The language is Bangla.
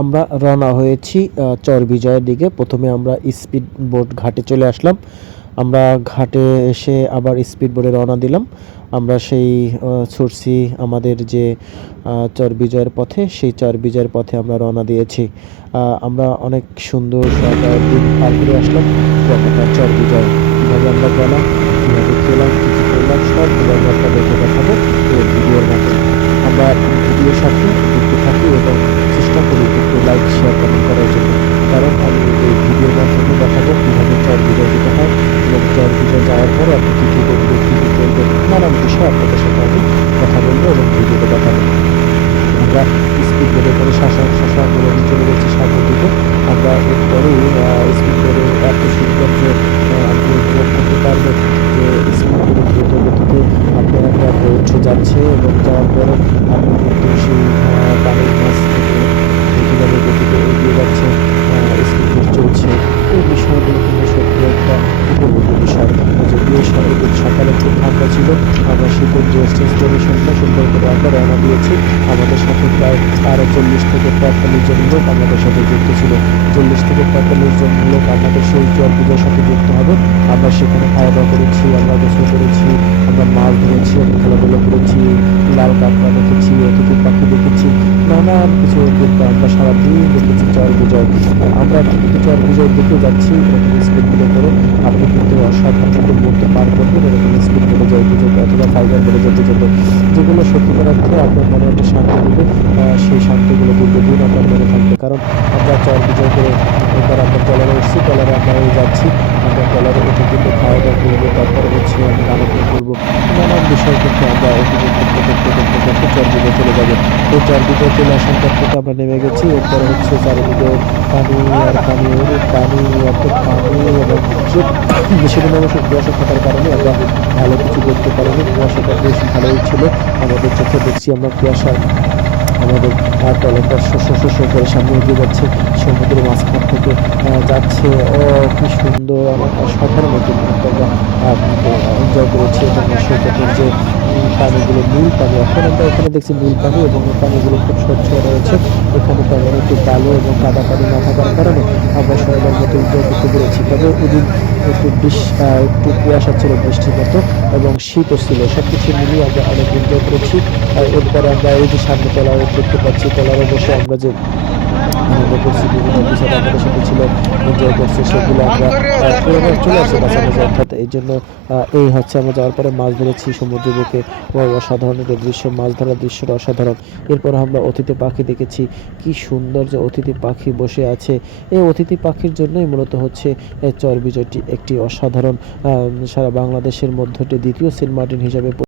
আমরা রওনা হয়েছি চর বিজয়ের দিকে। প্রথমে আমরা স্পিড বোট ঘাটে চলে আসলাম। আমরা ঘাটে এসে আবার স্পিড বোটে রওনা দিলাম। আমরা সেই ছুটছি আমাদের যে চর বিজয়ের পথে, সেই চর বিজয়ের পথে আমরা রওনা দিয়েছি। আমরা অনেক সুন্দর দিন পার করে আসলাম। চর বিজয় কীভাবে আমরা গেলাম, কীভাবে খেলাম, কী কী করলাম সবগুলো আমরা আপনাদেরকে দেখাবো ভিডিওর মাধ্যমে। আমরা ভিডিওর সাথে যুক্ত থাকি এবং চেষ্টা করি একটু লাইক শেয়ার কমেন্ট করার জন্য। কারণ আমি এই ভিডিওর মাধ্যমে দেখাবো কীভাবে চর বিজয় দিতে হয় এবং চর বিজয় যাওয়ার পরে আপনি কী কী করবেন, কী কী করবেন, নানান বিষয়ে আপনাদের সাথে আমি কথা বলব এবং ভিডিওতে দেখাবো। আমরা স্পিড বোর্ডে করে শাসন শাসন বলে চলে গেছি সামনের দিকে। আমরা এরপরেই স্পিড বোর্ডের এত সুন্দর যে আপনি উপভোগ করতে পারবেন যে স্পিড বোর্ডের দ্রুত গতিতে আপনার একটা বোট যাচ্ছে এবং যাওয়ার পরে আপনি কিন্তু সেই আহ, পানির মাছ থেকে কীভাবে গতিতে এগিয়ে যাচ্ছে স্পিড বোট চলছে এই বিষয়গুলো কিন্তু সত্যি একটা উপভোগ্য বিষয় যদিও সকালে সকালে খুব ঠান্ডা ছিল। আমরা শীতের যে স্টেশনটা সুন্দর করে আমরা রওনা দিয়েছি। আমাদের সাথে প্রায় আরও চল্লিশ থেকে পঁয়তাল্লিশ জন লোক আমাদের সাথে যুক্ত ছিল। চল্লিশ থেকে পঁয়তাল্লিশ জন লোক আমাদের সেই চর পুজোর সাথে যুক্ত হবে। আমরা সেখানে খাওয়া দাওয়া করেছি, আমরা গোসল করেছি, আমরা মাছ ধরেছি, আমরা খেলাধুলা করেছি, লাল কাঁকড়া দেখেছি, অতিথি পাখি দেখেছি, নানান কিছু কিন্তু আমরা সারাদিন দেখেছি চর পুজোয়। আমরা কিন্তু চর বিজয়ের দিকে যাচ্ছি স্পিড করে আপনি কিন্তু অসাধারণ একটা মুহূর্ত পার করবেন এরকম বোটে যেতে অথবা ফাইবার বোটে যেতে যেতে যেগুলো সত্যিকার অর্থে আপনার মনে একটা শান্তি দেবে সেই শান্তিগুলো দীর্ঘদিন আপনার মনে থাকবে। কারণ আমরা চর বিজয় করে এবার আমরা ট্রলারে উঠছি ট্রলারে আমরা যাচ্ছি, আমরা ট্রলারে উঠে কিন্তু খাওয়া দাওয়া করব তারপরে হচ্ছে আমরা আলোচনা করব নানান বিষয় কিন্তু আমরা উপভোগ করতে করতে করতে করতে চর বিজয় চলে যাবে। তো চর বিজয় চলে আসার পর থেকে আমরা নেমে গেছি। এরপরে হচ্ছে চারিদিকে পানি, আর পানি পানি, এত পানি এবং সে- বেশিদিন অবশ্য কুয়াশা থাকার কারণে আমরা ভালো কিছু করতে পারিনি। কুয়াশাটা বেশ ভালোই ছিল। আমাদের চোখে দেখছি আমরা কুয়াশা। আমাদের টয়লেটটা শস্য শস্য করে সামনে এগিয়ে যাচ্ছে। সমুদ্রের মাঝখান থেকে যাচ্ছে। ও, কি সুন্দর! আমার সাধারণ একটি মুহূর্ত আমরা এনজয় করেছি এবং সৈকতের যে পানিগুলো নীল পানি। এখন আমরা এখানে দেখছি নীল পানি এবং এই পানিগুলো খুব স্বচ্ছ রয়েছে। এখানে তেমন একটু কালো এবং কাদা পানি না থাকার কারণে আমরা সুন্দর মতো এনজয় করতে পেরেছি তবে ওদিন একটু বৃষ আহ, একটু কুয়াশা ছিল বৃষ্টির মতো এবং শীতও ছিল। সব কিছু মিলিয়ে আমরা অনেক এনজয় করেছি। এরপরে আমরা এই যে সামনে তলার দেখতে পাচ্ছি। তলারে বসে আমরা যে আনন্দ করছি, বিভিন্ন বিষয় আমাদের সাথে ছিল এনজয় করছি, সেগুলো আমরা চলে আসছে কাছাকাছি অর্থাৎ এই জন্য এই হচ্ছে আমরা যাওয়ার পরে মাছ ধরেছি সমুদ্র বুকে অসাধারণ একটা দৃশ্য, মাছ ধরার দৃশ্যটা অসাধারণ। এরপর আমরা অতিথি পাখি দেখেছি, কি সুন্দর যে অতিথি পাখি বসে আছে। এই অতিথি পাখির জন্যই মূলত হচ্ছে চর বিজয়টি একটি অসাধারণ সারা বাংলাদেশের মধ্যে দ্বিতীয় সেন্ট মার্টিন হিসাবে